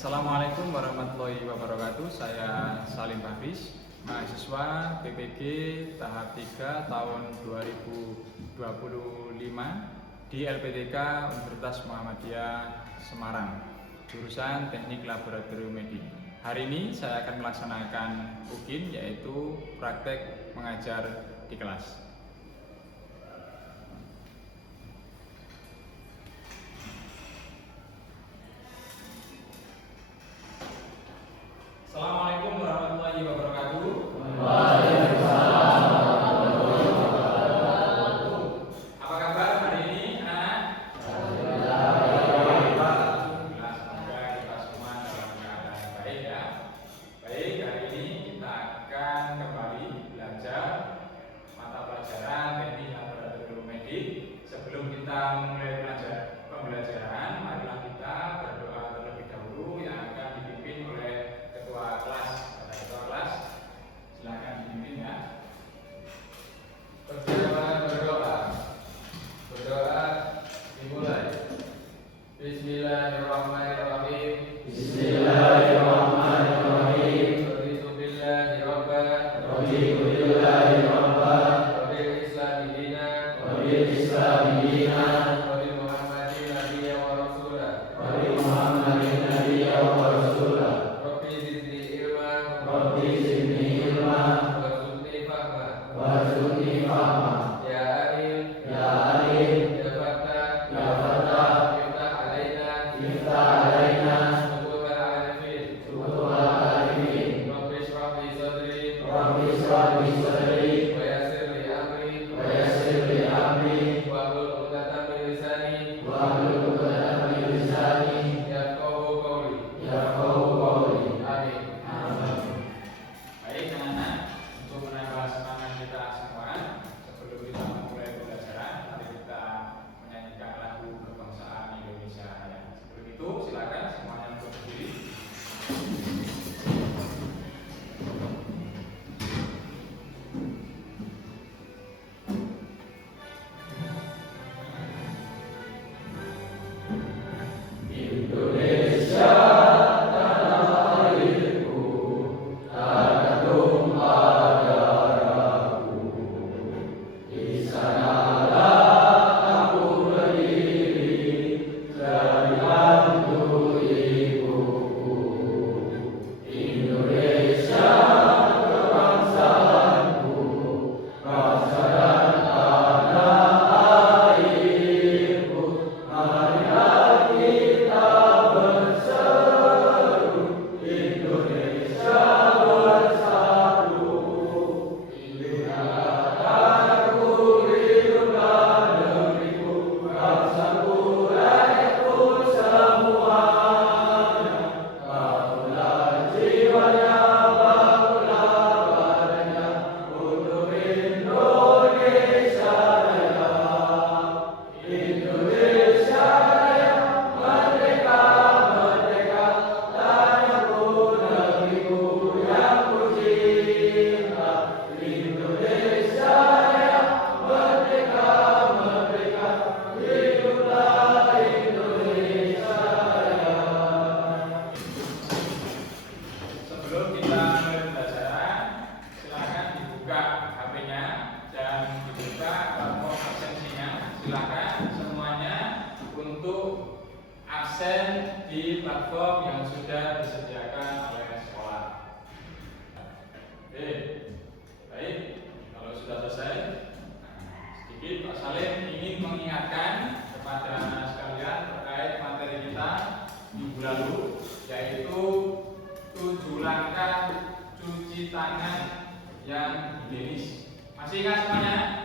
Assalamualaikum warahmatullahi wabarakatuh. Saya Salim Hafiz, mahasiswa PPG tahap 3 tahun 2025 di LPTK Universitas Muhammadiyah Semarang, jurusan Teknik Laboratorium Medik. Hari ini saya akan melaksanakan UGIN, yaitu praktek mengajar di kelas. Assalamualaikum warahmatullahi wabarakatuh. Waalaikumsalam warahmatullahi wabarakatuh. Apa kabar hari ini, anak-anak? Alhamdulillah. Semoga kita semua dalam keadaan baik ya. Baik, hari ini kita akan kembali belajar mata pelajaran Teknik Laboratorium Medik. Sebelum kita memulai pembelajaran, marilah kita berdoa terlebih dahulu yang akan dipimpin oleh ketua kelas. Kata ketua kelas, silakan dipimpin ya. Berdoa dimulai. Bismillahirrahmanirrahim. Bismillahirrahmanirrahim. Raditu billahi rabba Raditu billahi rabba wa bil islami dinan wa bil islami dinan wa bi Muhammadin nabiyyan wa rasulah. wa bi Muhammadin nabiyyan wa rasulah. Rabbi zidni ilma Rabbi zidni ilma warzuqni fahma. warzuqni fahma. Ya alim Ya alim ya fattah ya fatah iftah alaina iftah alaina futuhal arifin. futuhal arifin. Rabbi ishrah li sadri Rabbi ishrah li sadri wa yassir li amri wa yassir li amri wahlul 'uqdatam min lisani wahlul 'uqdatam min lisani yafqahu qawli. yafqahu qawli. Amin. Amin. Baik anak-anak, untuk menambah semangat kita semua, sebelum kita memulai pembelajaran, mari kita menyanyikan lagu kebangsaan Indonesia Raya. Sebelum itu, silakan semuanya untuk berdiri. Indonesia tanah airku, tanah tumpah darahku. Di sanalah aku berdiri, dari bantu ibuku. Indonesia kebangsaanku, bangsa dan tanah airku. Marilah kita berseru, Indonesia bersatu. Lindungilah tanahku, lindungilah negeriku, bangsaku, rakyatku semuanya. Bangunlah jiwanya, bangunlah badannya, untuk Indonesia Raya. Indonesia Raya, merdeka, merdeka, tanahku, negeriku yang ku cinta. Indonesia Raya, merdeka, merdeka, hiduplah Indonesia Raya. Sebelum kita mulai pembelajaran, silakan dibuka HP-nya dan dibuka platform absensinya. Silakan semuanya untuk absen di platform yang sudah disediakan oleh sekolah. Oke, baik. Kalau sudah selesai, sedikit Pak Salim ingin mengingatkan kepada anak sekalian terkait materi kita minggu lalu, yaitu 7 langkah cuci tangan yang higienis. Masih ingat semuanya?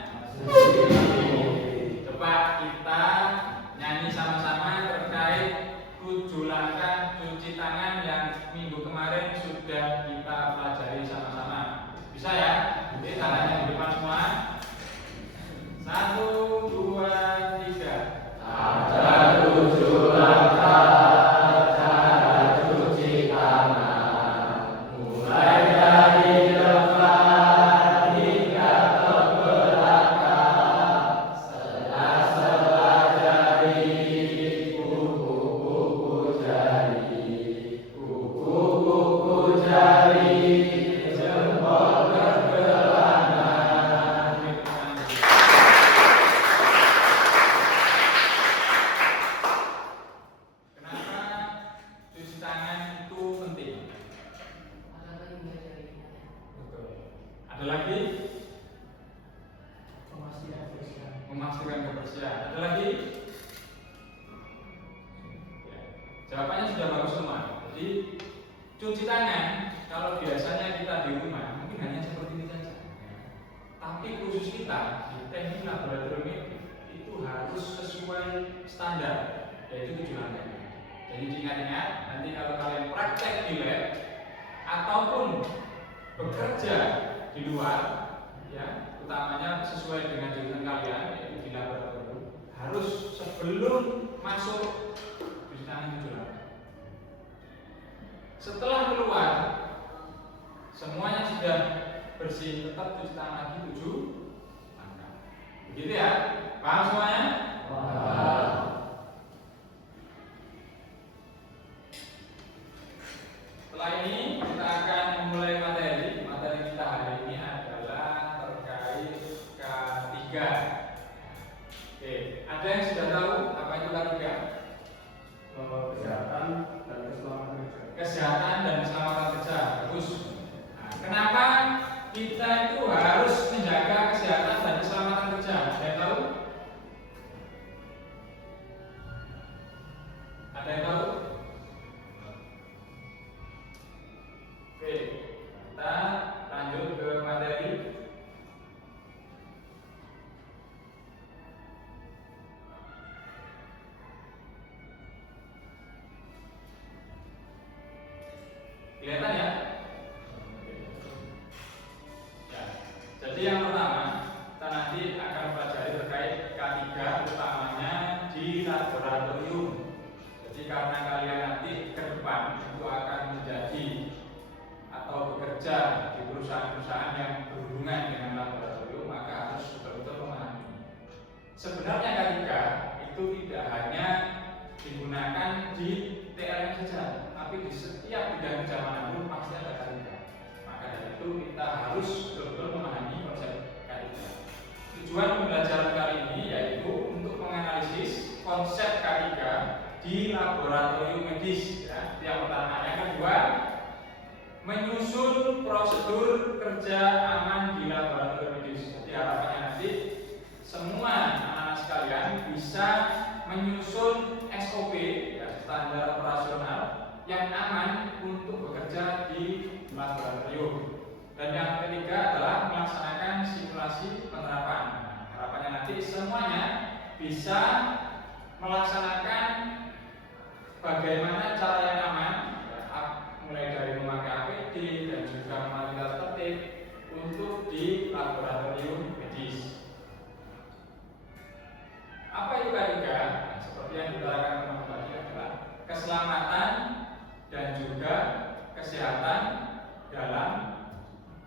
Coba kita nyanyi sama-sama terkait 7 langkah cuci tangan yang minggu kemarin sudah kita pelajari sama-sama. Bisa ya? Jadi tangannya di depan semua. 1, 2, 3. Ada 7 langkah cara cuci tangan, mulai dari depan hingga ke belakang. Setelah jari kuku Ada lagi? Memastikan kebersihan. Ada lagi? Ya. Jawabannya sudah bagus semua. Jadi cuci tangan kalau biasanya kita di rumah mungkin hanya seperti ini saja. Tapi khusus kita di teknik laboratorium itu harus sesuai standar, yaitu 7 lantai. Jadi ingat-ingat nanti kalau kalian praktek di lab ataupun bekerja di luar, ya utamanya sesuai dengan jurusan kalian yaitu di laboratorium, harus sebelum masuk cuci tangan 7 lantai. Setelah keluar semuanya sudah bersih, tetap cuci tangan lagi 7 langkah. Begitu ya? Paham semuanya? Paham. Setelah ini kita akan memulai materi. Materi kita hari ini adalah terkait K3. Oke, ada yang sudah tahu apa itu K3? kesehatan dan keselamatan kerja. Kesehatan dan keselamatan kerja. Bagus. Nah, kenapa kita itu harus menjaga kesehatan dan keselamatan kerja? Ada yang tahu? Ada yang tahu? Oke, kita lanjut ke materi. Kelihatan ya? Ya. Jadi yang pertama, kita nanti akan pelajari terkait K3 utamanya di laboratorium. Jadi karena kalian nanti ke depan itu akan menjadi atau bekerja di perusahaan-perusahaan yang berhubungan dengan laboratorium, maka harus betul-betul memahami. Sebenarnya K3 itu tidak hanya digunakan di TLM saja, tapi di setiap bidang kerja manapun pasti ada K3. Maka dari itu kita harus betul-betul memahami konsep K3. Tujuan pembelajaran kali ini yaitu untuk menganalisis konsep K3 di laboratorium medis. Ya. Yang pertama, yang kedua, menyusun prosedur kerja aman di laboratorium medis. Jadi harapannya nanti semua anak-anak sekalian bisa menyusun SOP, ya, standar operasional yang aman untuk bekerja di laboratorium. Dan yang ketiga adalah melaksanakan simulasi penerapan. Harapannya nanti semuanya bisa melaksanakan bagaimana cara yang aman, mulai dari memakai APD dan juga memakai tertib untuk di laboratorium medis. Apa itu K3? Nah, seperti yang diutarakan teman-teman tadi adalah keselamatan dan juga kesehatan dalam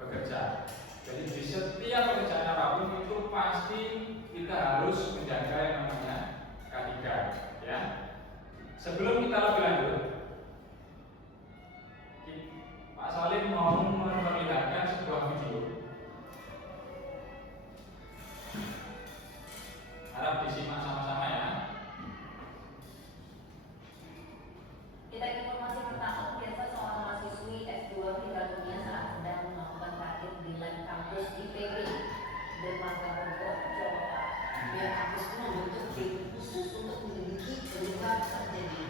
bekerja. Jadi di setiap pekerjaan apapun itu pasti kita harus menjaga yang namanya K3, ya. Sebelum kita lebih lanjut, Pak Salim mau memperlihatkan sebuah video. Harap disimak sama-sama ya. Kita informasi pertama, biasa seorang mahasiswi S2 meninggal dunia saat sedang melakukan praktik di lab kampus IPB Dermaga Bogor, Jawa Barat. Pihak kampus pun membentuk tim khusus untuk menyelidiki penyebab terjadi.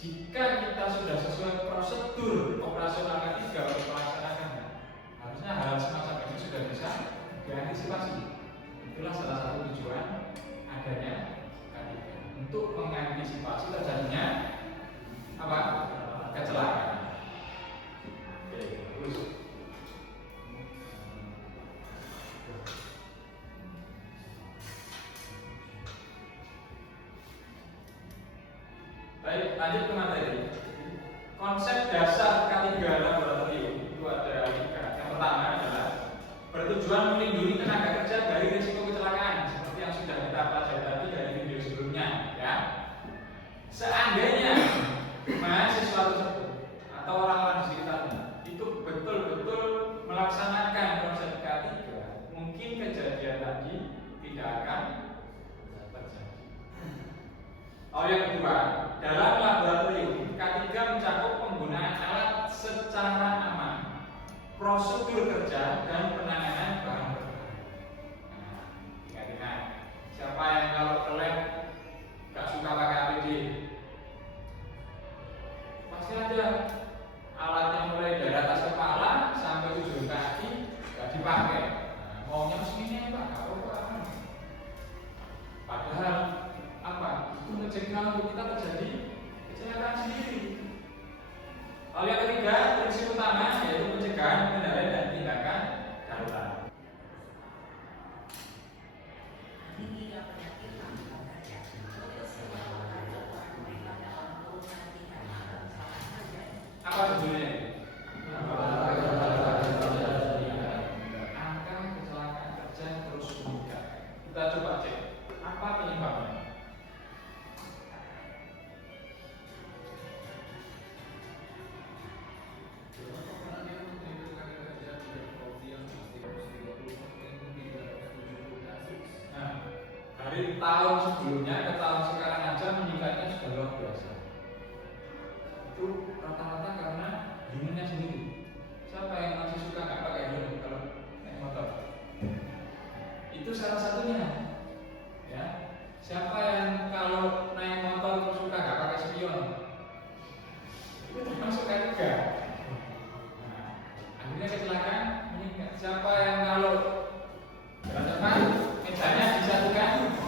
Jika kita sudah sesuai prosedur operasional K3 untuk melaksanakannya, harusnya hal semacam ini sudah bisa diantisipasi. Itulah salah satu tujuan adanya K3 untuk mengantisipasi terjadinya apa? Kecelakaan. Oke, terus. Baik, lanjut ke materi. Konsep dasar K3 laboratorium itu ada 3. Yang pertama adalah bertujuan melindungi tenaga kerja dari risiko kecelakaan seperti yang sudah kita pelajari tadi dari video sebelumnya, ya. Seandainya mahasiswa tersebut atau orang-orang di sekitarnya itu betul-betul melaksanakan konsep K3, mungkin kejadian tadi tidak akan terjadi. Yang kedua, dalam laboratorium K3 mencakup penggunaan alat secara aman, prosedur kerja dan penanganan bahan berbahaya. Ingat-ingat, siapa yang kalau ke lab gak suka pakai APD? Pasti ada alatnya mulai dari atas kepala sampai ujung kaki gak dipakai. Maunya segini Pak, gak apa-apa. Padahal apa? Itu mencegah untuk kita terjadi kecelakaan sendiri. Hal yang ketiga, prinsip utama yaitu pencegahan, pengendalian dan tindakan darurat. Apa sebetulnya? Angka kecelakaan kerja terus meningkat. Kita coba cek apa penyebabnya. Dari tahun sebelumnya ke tahun sekarang aja meningkatnya sudah luar biasa. Itu rata-rata karena humannya sendiri. Siapa yang masih suka nggak pakai helm kalau naik motor? Itu salah satunya. Ya. Siapa yang kalau naik motor suka nggak pakai spion? Itu termasuk K3. Nah, akhirnya kecelakaan meningkat. Siapa yang kalau berhadapan mejanya disatukan?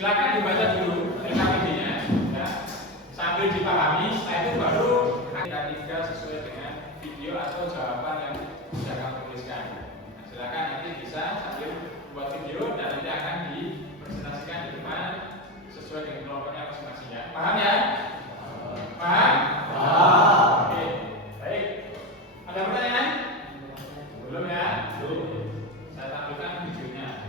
Silakan dibaca dulu RKPD-nya, ya. Sambil dipahami, setelah itu baru K3 sesuai dengan video atau jawaban yang sudah kamu tuliskan. Nah, silakan nanti bisa sambil buat video dan nanti akan dipresentasikan di depan sesuai dengan kelompoknya masing-masing, ya. Paham ya? Paham? Paham. Oke, baik. Ada pertanyaan? Belum ya? Belum. Saya tampilkan videonya.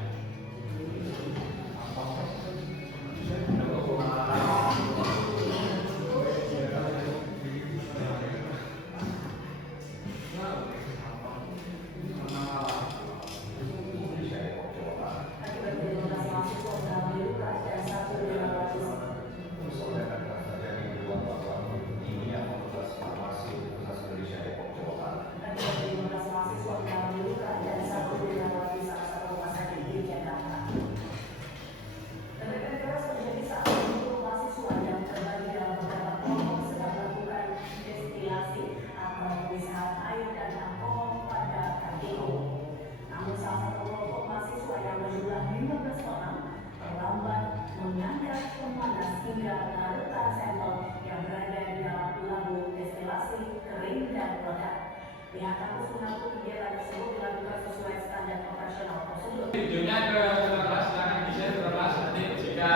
videonya ke kelas, silakan di-share ke kelas. Nanti jika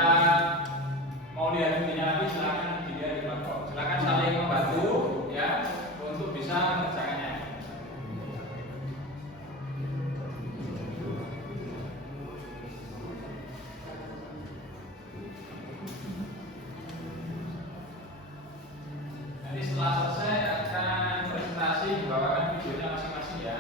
mau lihat videonya lagi silakan dilihat di platform. Silakan saling membantu ya untuk bisa mengerjakannya. Nanti setelah selesai akan presentasi dibawakan videonya masing-masing ya.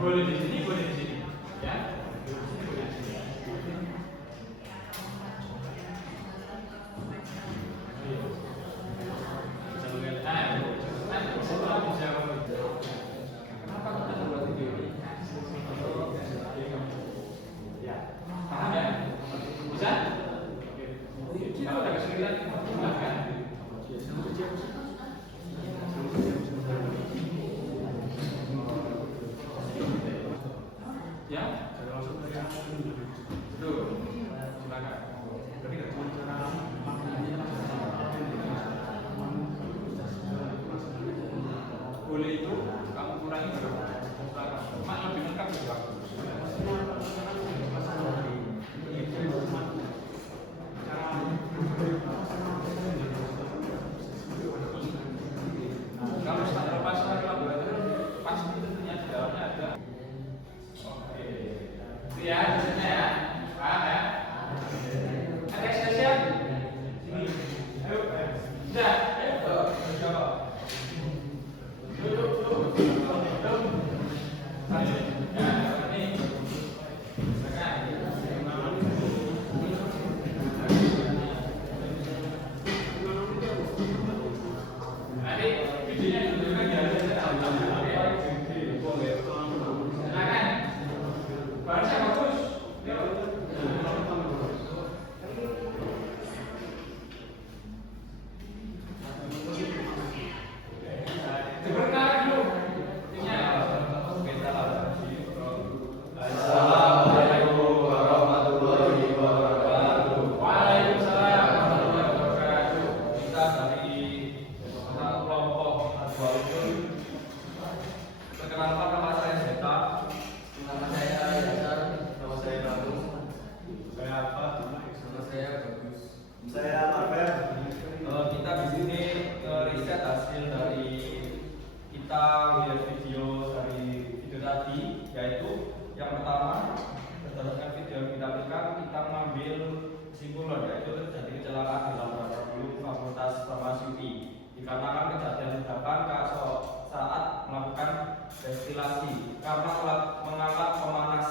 Boleh di sini, boleh di sini, ya. Paham ya? Bisa? Kalau ada kesulitan, silahkan. Ya? Tuh, silakan. Boleh itu kamu kurangi berapa? Mak lebih lengkap juga. Kalau standar pasar laboratorium pasti tentunya di dalamnya ada. Oke, itu ya, biasanya ya, paham ya? Ada yang siap? Sini, ayo, sudah, ayo, coba. Duduk. Ayo, ya, ini, nanti videonya ditunjukkan di atas. Silakan. Barusan bagus. Diperkenalkan dulu. Assalamualaikum warahmatullahi wabarakatuh. Waalaikumsalam warahmatullahi wabarakatuh. Kita dari kelompok Al-Walidun. Perkenalkan nama saya Zeta. Nama saya Yasar. Nama saya Bagus. Saya apa? Nama saya Bagus. Saya Marvel. Kita di sini riset hasil dari kita lihat video dari video tadi, yaitu yang pertama berdasarkan video yang kita berikan, kita mengambil kesimpulan yaitu terjadi kecelakaan di laboratorium Fakultas Farmasi UI dikarenakan kejadian ledakan saat melakukan destilasi karena mengalami pemanas.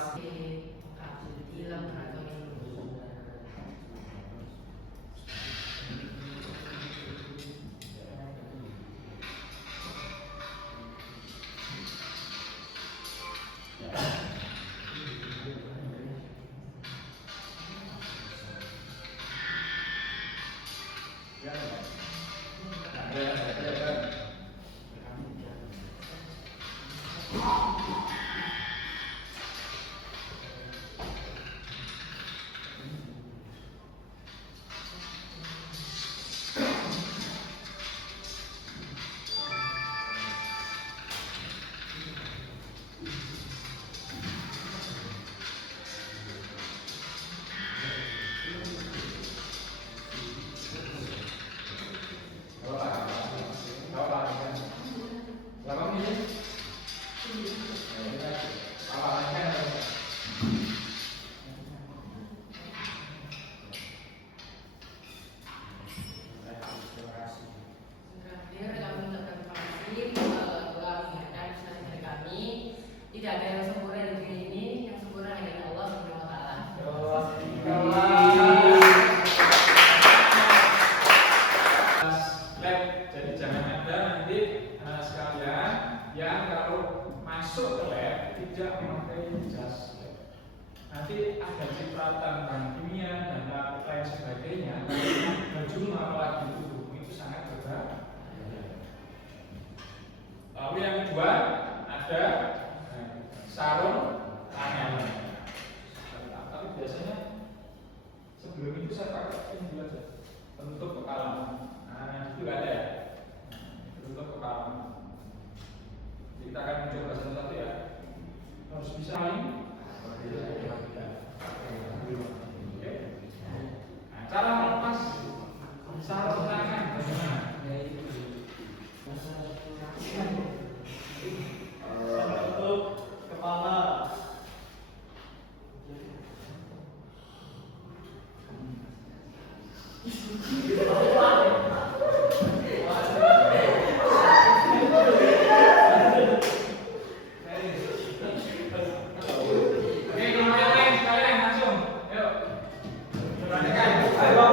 masuk ke lab tidak memakai jas lab. Nanti ada cipratan bahan kimia dan lain sebagainya. Baju malah di tubuh itu sangat berbahaya. Lalu yang kedua ada sarung tangan. Tapi biasanya sebelum itu saya pakai ini dulu aja, penutup kepala. Nah, itu ada ya, penutup kepala. Jadi kita akan mencoba satu-satu ya. Harus bisa saling. Oke. Nah, cara melepas sarung tangan bagaimana? Penutup kepala. Oke, kalau yang lain sekalian langsung. Yuk. Perhatikan. Ayo,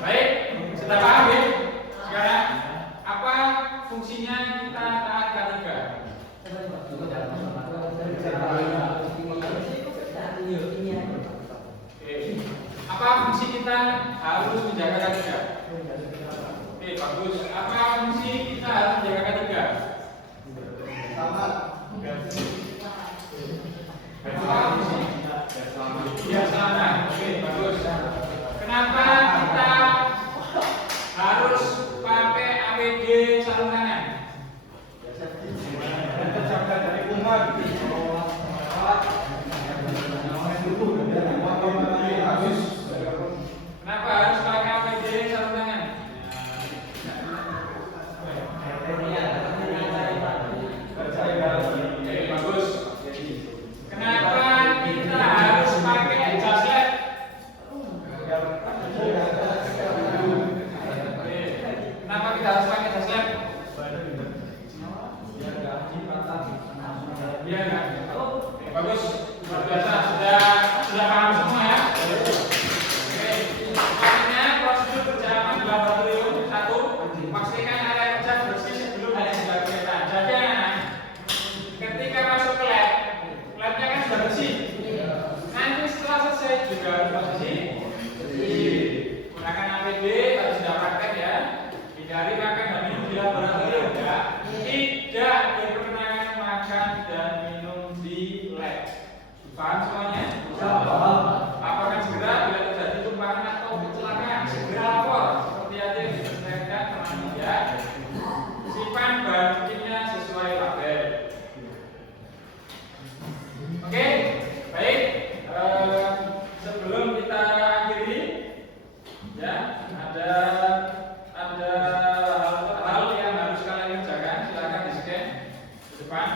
Baik, sudah paham ya? Sekarang apa fungsinya kita taat K3? Oke. Apa fungsi kita harus menjaga K3? Oke, bagus. Apa fungsi kita harus menjaga K3? Sama. Apa fungsi? Ya, sama. Oke, bagus. Kenapa kita harus pakai APD sarung tangan? Terjaga dari kuman. Kenapa harus pakai APD sarung tangan? Oke, bagus. Kenapa kita harus pakai jas lab? Kenapa kita harus pakai jas lab? Iya kan? Oke, bagus. Luar biasa. Sudah paham semua ya? Oke. Artinya prosedur perjalanan di laboratorium satu, pastikan area kerja bersih sebelum hal yang dilakukan. Jadi anak, ketika masuk ke lab, labnya kan sudah bersih. Nanti setelah selesai juga harus bersih. Gunakan APD kalau sudah praktek ya. Hindari makan dan minum di laboratorium ya. Tidak diperkenankan makan dan minum di lab. Paham semuanya? Laporkan segera bila terjadi tumpahan atau kecelakaan. Segera lapor seperti yang disampaikan teman media. Simpan bahan kimia sesuai label. Oke, baik. Sebelum kita akhiri, ya ada hal yang harus kalian kerjakan. Silakan di scan di depan.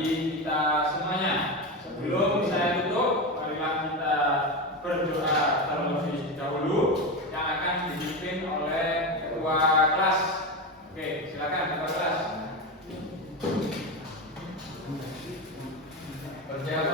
bagi kita semuanya. Sebelum saya tutup, marilah kita berdoa terlebih dahulu yang akan dipimpin oleh ketua kelas. Oke, silakan ketua kelas. Percayakan